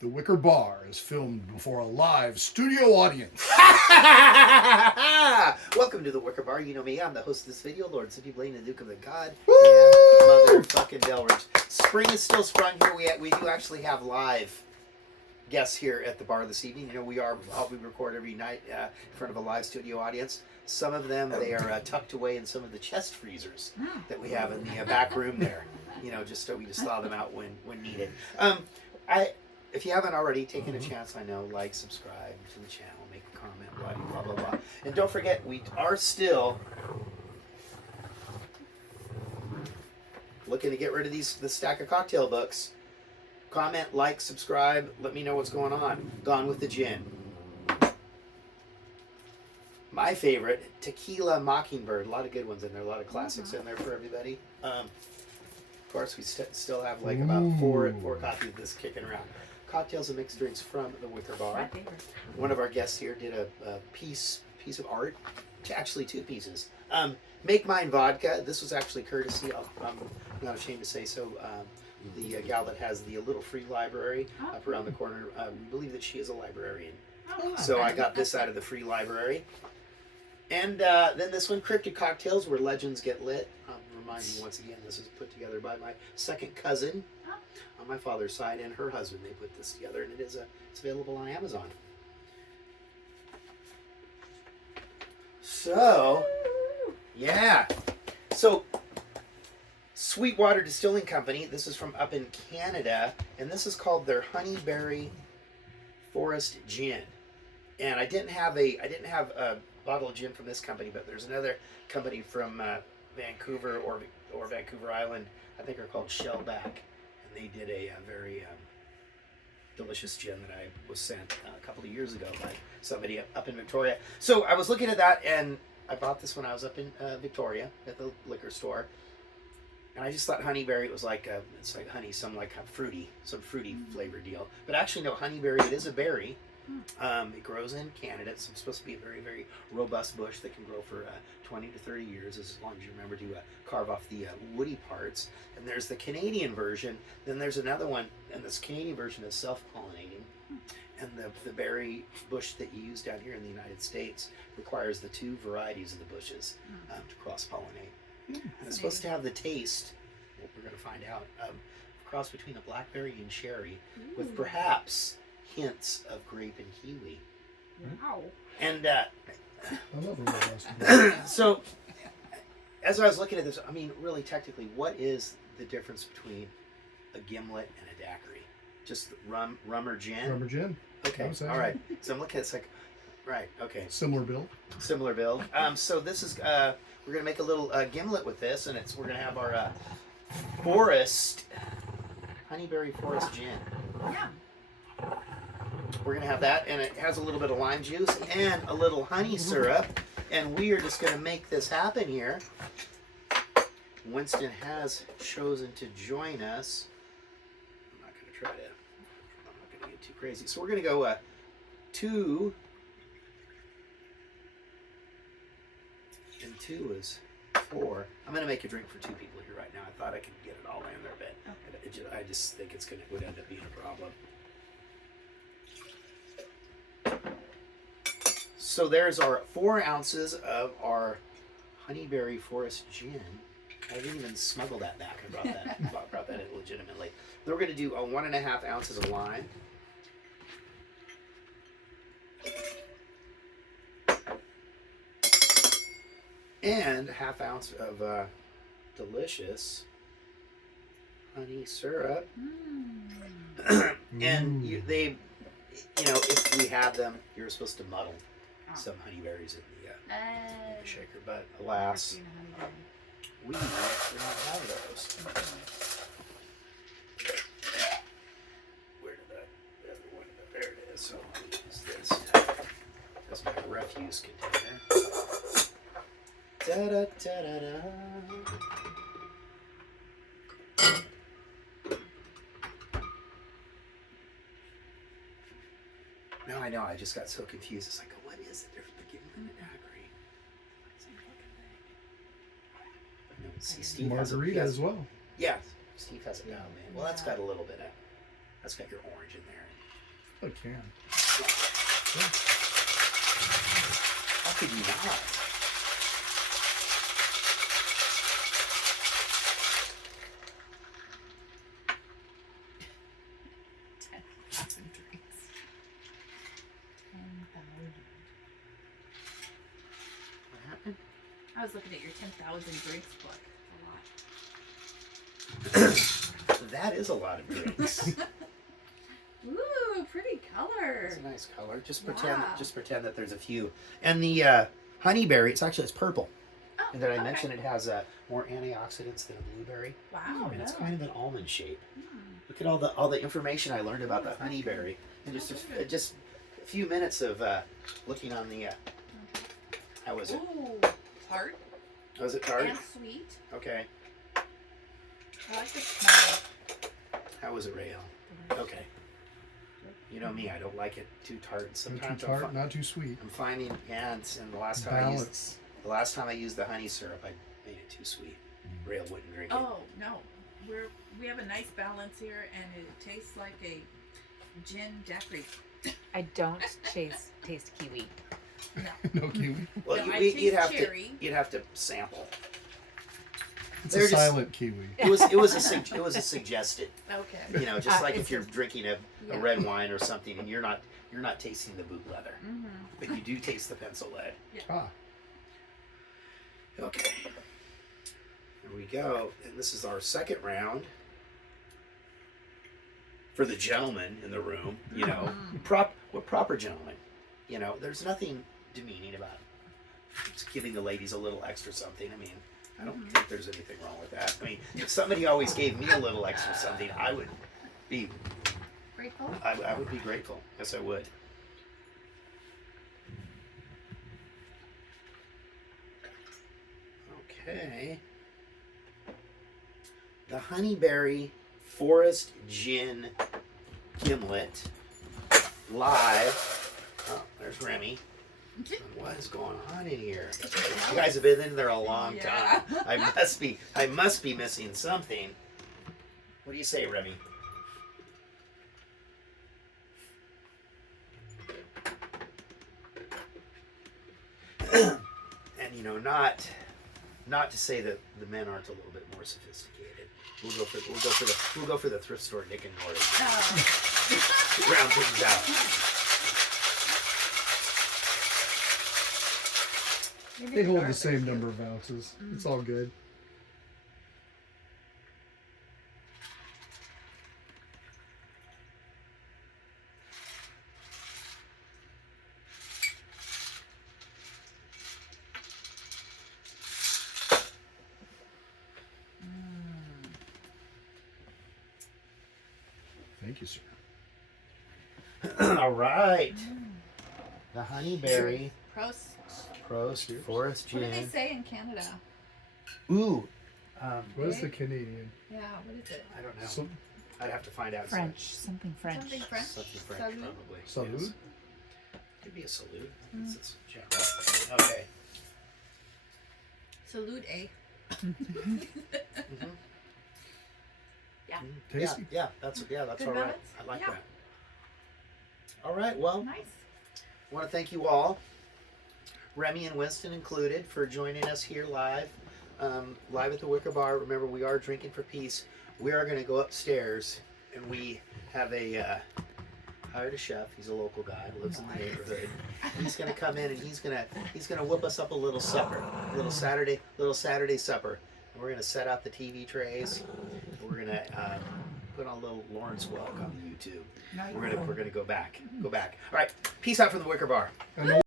The Wicker Bar is filmed before a live studio audience. Welcome to the Wicker Bar. You know me, I'm the host of this video, Lord Zippy Blaine, the Duke of the God. Woo! Motherfucking Delridge. Spring is still sprung here. We do actually have live guests here at the bar this evening. You know, we record every night in front of a live studio audience. Some of them, they are tucked away in some of the chest freezers that we have in the back room there. You know, just so we just thaw them out when needed. If you haven't already taken a chance, I know, like, subscribe to the channel, make a comment, blah, blah, blah. And don't forget, we are still looking to get rid of the stack of cocktail books. Comment, like, subscribe, let me know what's going on. Gone with the Gin. My favorite, Tequila Mockingbird. A lot of good ones in there, a lot of classics in there for everybody. Of course, we still have like about four copies of this kicking around. Cocktails and mixed drinks from the Wicker Bar. One of our guests here did a piece of art, actually two pieces. Make Mine Vodka. This was actually courtesy of, I'm not ashamed to say so, the gal that has the little free library up around the corner. We believe that she is a librarian. So I got this out of the free library. And then this one, Cryptic Cocktails, where legends get lit. Remind you once again, this is put together by my second cousin on my father's side and her husband. They put this together, and it's available on Amazon. So, yeah. So, Sweetwater Distilling Company. This is from up in Canada, and this is called their Honeyberry Forest Gin. And I didn't have a bottle of gin from this company, but there's another company from Vancouver or Vancouver Island. I think they're called Shellback, and they did a very delicious gin that I was sent a couple of years ago by somebody up in Victoria. So I was looking at that, and I bought this when I was up in Victoria at the liquor store, and I just thought Honeyberry was like it's like honey, some fruity flavor deal. But actually, no, Honeyberry, it is a berry. It grows in Canada. It's supposed to be a very, very robust bush that can grow for 20 to 30 years, as long as you remember to carve off the woody parts. And there's the Canadian version. Then there's another one, and this Canadian version is self-pollinating. And the berry bush that you use down here in the United States requires the two varieties of the bushes to cross-pollinate. And it's supposed to have the taste, what we're going to find out, of a cross between a blackberry and cherry, with perhaps hints of grape and kiwi. Wow. And I love a so, as I was looking at this, I mean, really technically, what is the difference between a gimlet and a daiquiri? Just rum or gin? Rum or gin. Okay, all right. So I'm looking at it's like, right, okay. Similar build. Similar build. So this is, we're going to make a little gimlet with this, and we're going to have our Honeyberry Forest Gin. Yeah. We're going to have that, and it has a little bit of lime juice and a little honey syrup, and we are just going to make this happen here. Winston has chosen to join us. I'm not going to get too crazy. So we're going to go 2, and 2 is 4. I'm going to make a drink for 2 people here right now. I thought I could get it all in there, but I just think it would end up being a problem. So there's our 4 ounces of our Honeyberry Forest Gin. I didn't even smuggle that back. I brought that in legitimately. Then we're going to do 1.5 ounces of lime. And 1/2 ounce of delicious honey syrup. And if we have them, you're supposed to muddle some honeyberries in the shaker, but alas, we do not have those. Where did the other one go? There it is. So I'll use this as my refuse container. Da da da da da. No, I know. I just got so confused. It's like, what is the difference between gimlet and a daiquiri? Same fucking thing. No, see, Steve Margarita has as well. Yeah, Steve has it now, man. Well, that's got a little bit That's got your orange in there. I can. How could you not? What happened? I was looking at your 10,000 drinks book. A lot. That is a lot of drinks. Ooh, pretty color. It's a nice color. Just Yeah. pretend that there's a few. And the honeyberry, it's purple. Oh, And did I okay. mention it has more antioxidants than a blueberry? Wow. And it's no. kind of an almond shape. Hmm. Look at all the information I learned about the honeyberry in just a few minutes of looking on the. How was it? Ooh, tart Was it tart? and sweet. Okay. I like the smell. How was it, Rael? Okay. You know me, I don't like it too tart. Not Sometimes too tart, not too sweet. I'm finding, and the last time I used the honey syrup, I made it too sweet. Rael wouldn't drink it. Oh no, we have a nice balance here, and it tastes like a gin daiquiri. I don't taste kiwi. No, No kiwi. Well, no, I you'd taste have cherry. you'd have to sample. It's They're a just- silent kiwi. It was a suggested. Okay. You know, just like it's if you're drinking a Yeah. red wine or something, and you're not tasting the boot leather, Mm-hmm. but you do taste the pencil lead. Ah, Okay. Here we go, and this is our second round for the gentlemen in the room. You know, we're proper gentlemen. You know, there's nothing demeaning about just giving the ladies a little extra something. I mean, I don't think there's anything wrong with that. I mean, if somebody always gave me a little extra something, I would be Grateful. I would be grateful. Yes, I would. Okay. The Honeyberry Forest Gin Gimlet live. Oh, there's Remy. What is going on in here? You guys have been in there a long Yeah. time. I must be missing something. What do you say, Remy? And you know, not to say that the men aren't a little bit more sophisticated. We'll go for the thrift store Nick and Nori. Oh. Round things out. they hold the same number of ounces. It's all good. Thank you, sir. All right. The Honeyberry Prost. Prost Forest What do they Gin. say in Canada? Ooh. What is the Canadian? Yeah, what is it? I don't know. Some, I'd have to find out. French, something French. Something French? Something French, Salut? probably. Salud? Yes. Could be a salute. It's general. Okay. Salute, eh? Mhm. Yeah. tasty. Yeah, that's Good all right. balance? I like Yeah. that. All right. Well, Nice. I want to thank you all, Remy and Winston included, for joining us here live at the Wicker Bar. Remember, we are drinking for peace. We are going to go upstairs, and we have hired a chef. He's a local guy, lives in the neighborhood. He's going to come in and he's going to whip us up a little supper, little Saturday supper. And we're going to set out the TV trays. And we're going to put on a little Lawrence Welk on YouTube. Nice. We're gonna go back. All right. Peace out from the Wicker Bar. And